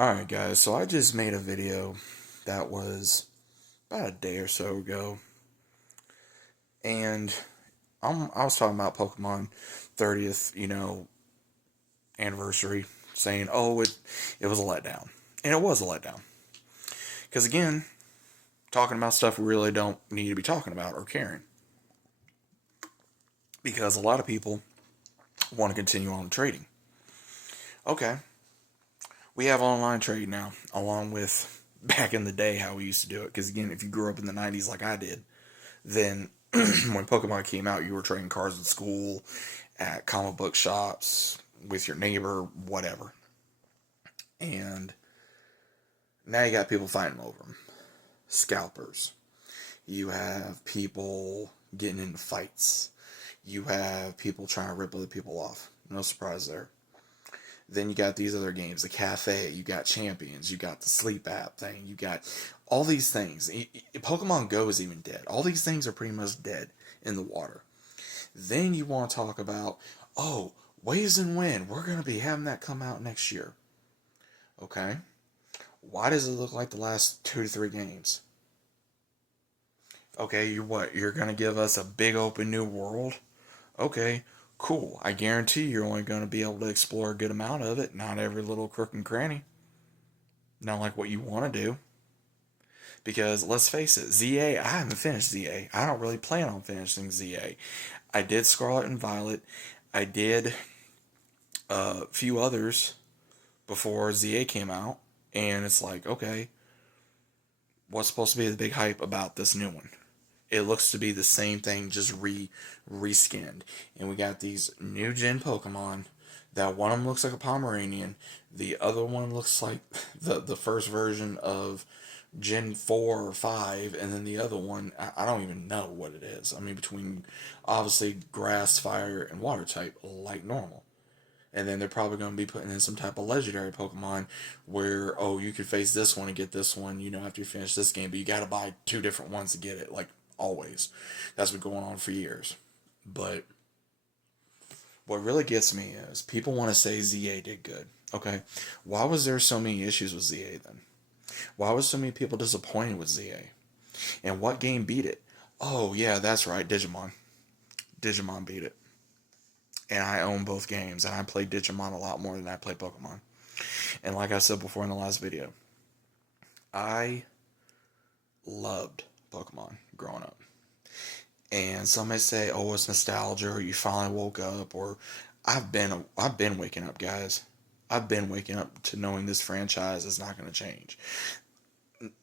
Alright guys, so I just made a video that was about a day or so ago, and I was talking about Pokemon 30th, anniversary, saying, oh, it was a letdown. And it was a letdown. Because again, talking about stuff we really don't need to be talking about or caring. Because a lot of people want to continue on trading. Okay, we have online trading now, along with back in the day how we used to do it. Because again, if you grew up in the 90s like I did, then when Pokemon came out, you were trading cards in school, at comic book shops, with your neighbor, whatever. And now you got people fighting over them. Scalpers. You have people getting into fights. You have people trying to rip other people off. No surprise there. Then you got these other games, the cafe, you got Champions, you got the sleep app thing, you got all these things. Pokemon Go is even dead. All these things are pretty much dead in the water. Then you want to talk about, oh, Ways and Wind, we're going to be having that come out next year. Okay. Why does it look like the last 2 to 3 games? Okay, you're going to give us a big open new world? Okay, cool. I guarantee you're only going to be able to explore a good amount of it, not every little crook and cranny. Not like what you want to do. Because let's face it, ZA, I haven't finished ZA. I don't really plan on finishing ZA. I did Scarlet and Violet. I did a few others before ZA came out. And it's like, okay, what's supposed to be the big hype about this new one? It looks to be the same thing, just reskinned. And we got these new gen Pokemon. That one of them looks like a Pomeranian. The other one looks like the first version of Gen 4 or 5. And then the other one, I don't even know what it is. I mean, between obviously grass, fire, and water type, like normal. And then they're probably going to be putting in some type of legendary Pokemon where, oh, you could face this one and get this one, after you finish this game, but you got to buy 2 different ones to get it, like always. That's been going on for years. But what really gets me is people want to say ZA did good. Okay, why was there so many issues with ZA then? Why was so many people disappointed with ZA? And what game beat it? Oh, yeah, that's right, Digimon. Digimon beat it. And I own both games, and I play Digimon a lot more than I play Pokemon. And like I said before in the last video, I loved Pokemon growing up. And some may say, "Oh, it's nostalgia," or "You finally woke up," or I've been waking up, guys. I've been waking up to knowing this franchise is not going to change.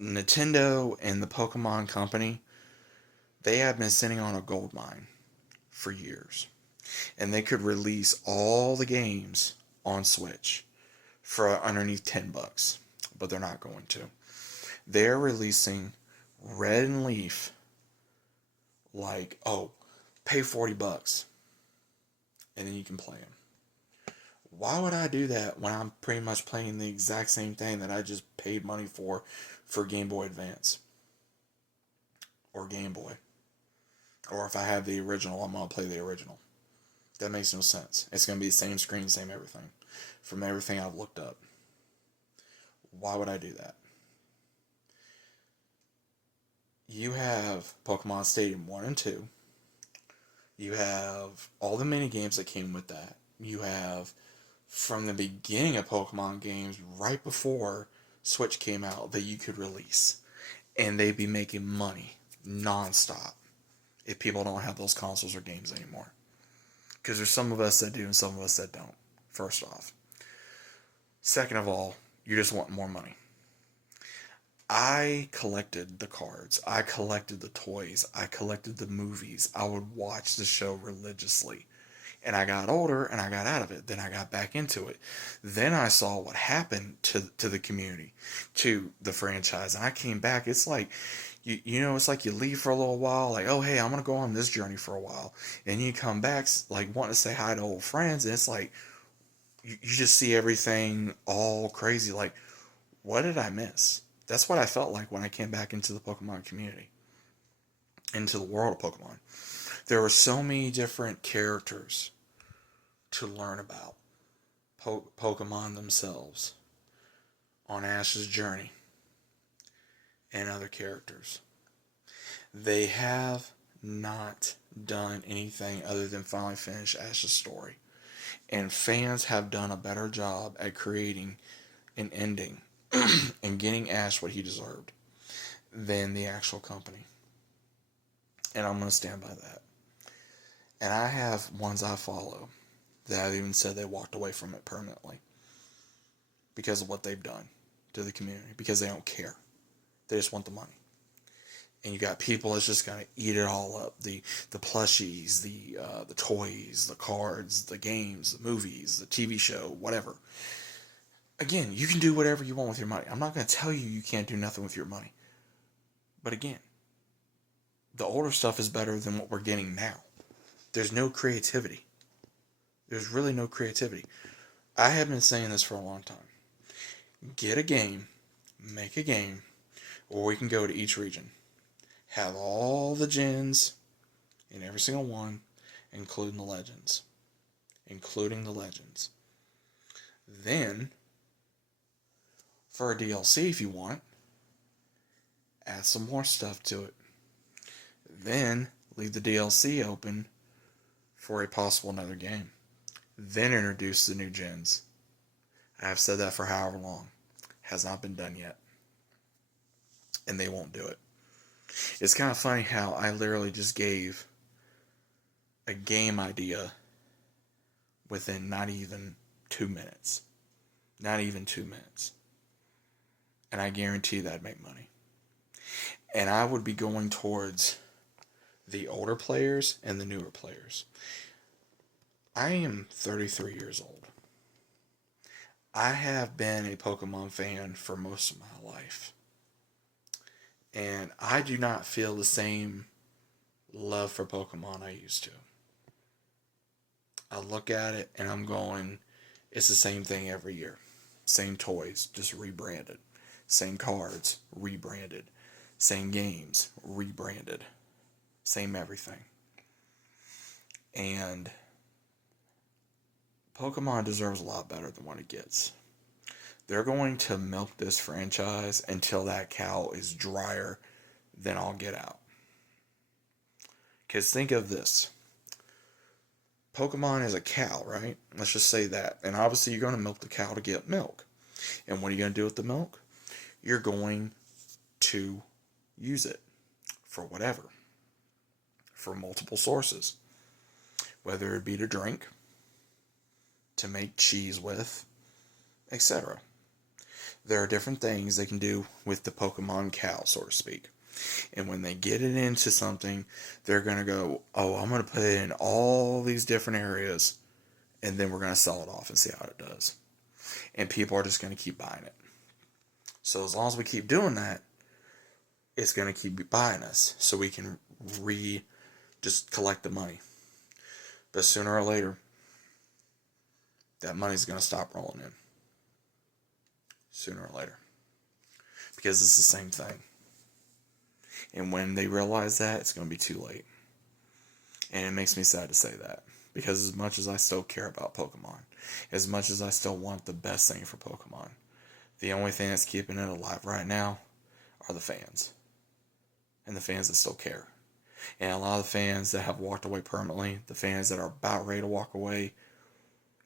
Nintendo and the Pokemon Company, they have been sitting on a gold mine for years, and they could release all the games on Switch for underneath $10, but they're not going to. They're releasing Red and Leaf like, oh, pay $40 and then you can play them. Why would I do that when I'm pretty much playing the exact same thing that I just paid money for Game Boy Advance or Game Boy? Or if I have the original, I'm going to play the original. That makes no sense. It's going to be the same screen, same everything. From everything I've looked up. Why would I do that? You have Pokemon Stadium 1 and 2. You have all the mini games that came with that. You have from the beginning of Pokemon games, right before Switch came out, that you could release. And they'd be making money nonstop if people don't have those consoles or games anymore. Because there's some of us that do and some of us that don't, first off. Second of all, you just want more money. I collected the cards. I collected the toys. I collected the movies. I would watch the show religiously. And I got older and I got out of it. Then I got back into it. Then I saw what happened to the community, to the franchise. And I came back. It's like, it's like you leave for a little while. Like, oh, hey, I'm going to go on this journey for a while. And you come back, like, wanting to say hi to old friends. And it's like, you just see everything all crazy. Like, what did I miss? That's what I felt like when I came back into the Pokemon community, into the world of Pokemon. There were so many different characters to learn about. Pokemon themselves. on Ash's journey and other characters. They have not done anything other than finally finish Ash's story. And fans have done a better job at creating an ending and getting Ash what he deserved than the actual company. And I'm going to stand by that. And I have ones I follow that have even said they walked away from it permanently because of what they've done to the community, because they don't care. They just want the money. And you got people that's just gonna eat it all up. The plushies, the toys, the cards, the games, the movies, the TV show, whatever. Again, you can do whatever you want with your money. I'm not gonna tell you you can't do nothing with your money. But again, the older stuff is better than what we're getting now. There's no creativity. There's really no creativity. I have been saying this for a long time. Get a game, make a game, or we can go to each region. Have all the gens in every single one, including the legends. Then, for a DLC if you want, add some more stuff to it. Then, leave the DLC open for a possible another game. Then introduce the new gens. I have said that for however long. Has not been done yet. And they won't do it. It's kind of funny how I literally just gave a game idea within not even 2 minutes. Not even 2 minutes. And I guarantee that'd make money. And I would be going towards the older players and the newer players. I am 33 years old. I have been a Pokemon fan for most of my life. And I do not feel the same love for Pokemon I used to. I look at it and I'm going, it's the same thing every year. Same toys, just rebranded. Same cards, rebranded. Same games, rebranded. Same everything. And Pokemon deserves a lot better than what it gets. They're going to milk this franchise until that cow is drier than all get out. Because think of this. Pokemon is a cow, right? Let's just say that. And obviously you're going to milk the cow to get milk. And what are you going to do with the milk? You're going to use it for whatever. For multiple sources. Whether it be to drink, to make cheese with, etc. There are different things they can do with the Pokemon cow, so to speak. And when they get it into something, they're going to go, oh, I'm going to put it in all these different areas, and then we're going to sell it off and see how it does. And people are just going to keep buying it. So as long as we keep doing that, it's going to keep buying us, so we can just collect the money. But sooner or later, that money's going to stop rolling in. Sooner or later. Because it's the same thing. And when they realize that, it's going to be too late. And it makes me sad to say that. Because as much as I still care about Pokemon, as much as I still want the best thing for Pokemon, the only thing that's keeping it alive right now are the fans. And the fans that still care. And a lot of the fans that have walked away permanently, the fans that are about ready to walk away,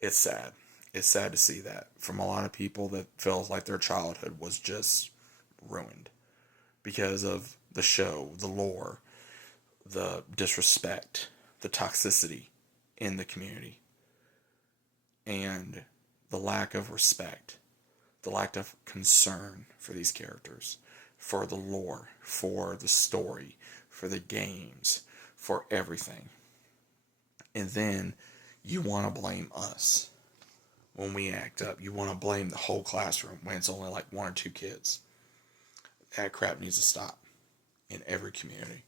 it's sad. It's sad to see that from a lot of people that feels like their childhood was just ruined because of the show, the lore, the disrespect, the toxicity in the community, and the lack of respect, the lack of concern for these characters, for the lore, for the story, for the games, for everything. And then you want to blame us. When we act up, you want to blame the whole classroom when it's only like 1 or 2 kids. That crap needs to stop in every community.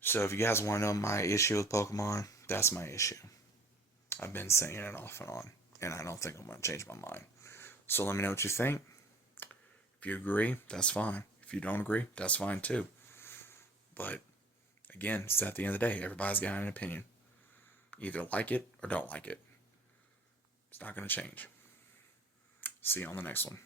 So if you guys want to know my issue with Pokemon, that's my issue. I've been saying it off and on, and I don't think I'm going to change my mind. So let me know what you think. If you agree, that's fine. If you don't agree, that's fine too. But again, it's at the end of the day, everybody's got an opinion. Either like it or don't like it. It's not going to change. See you on the next one.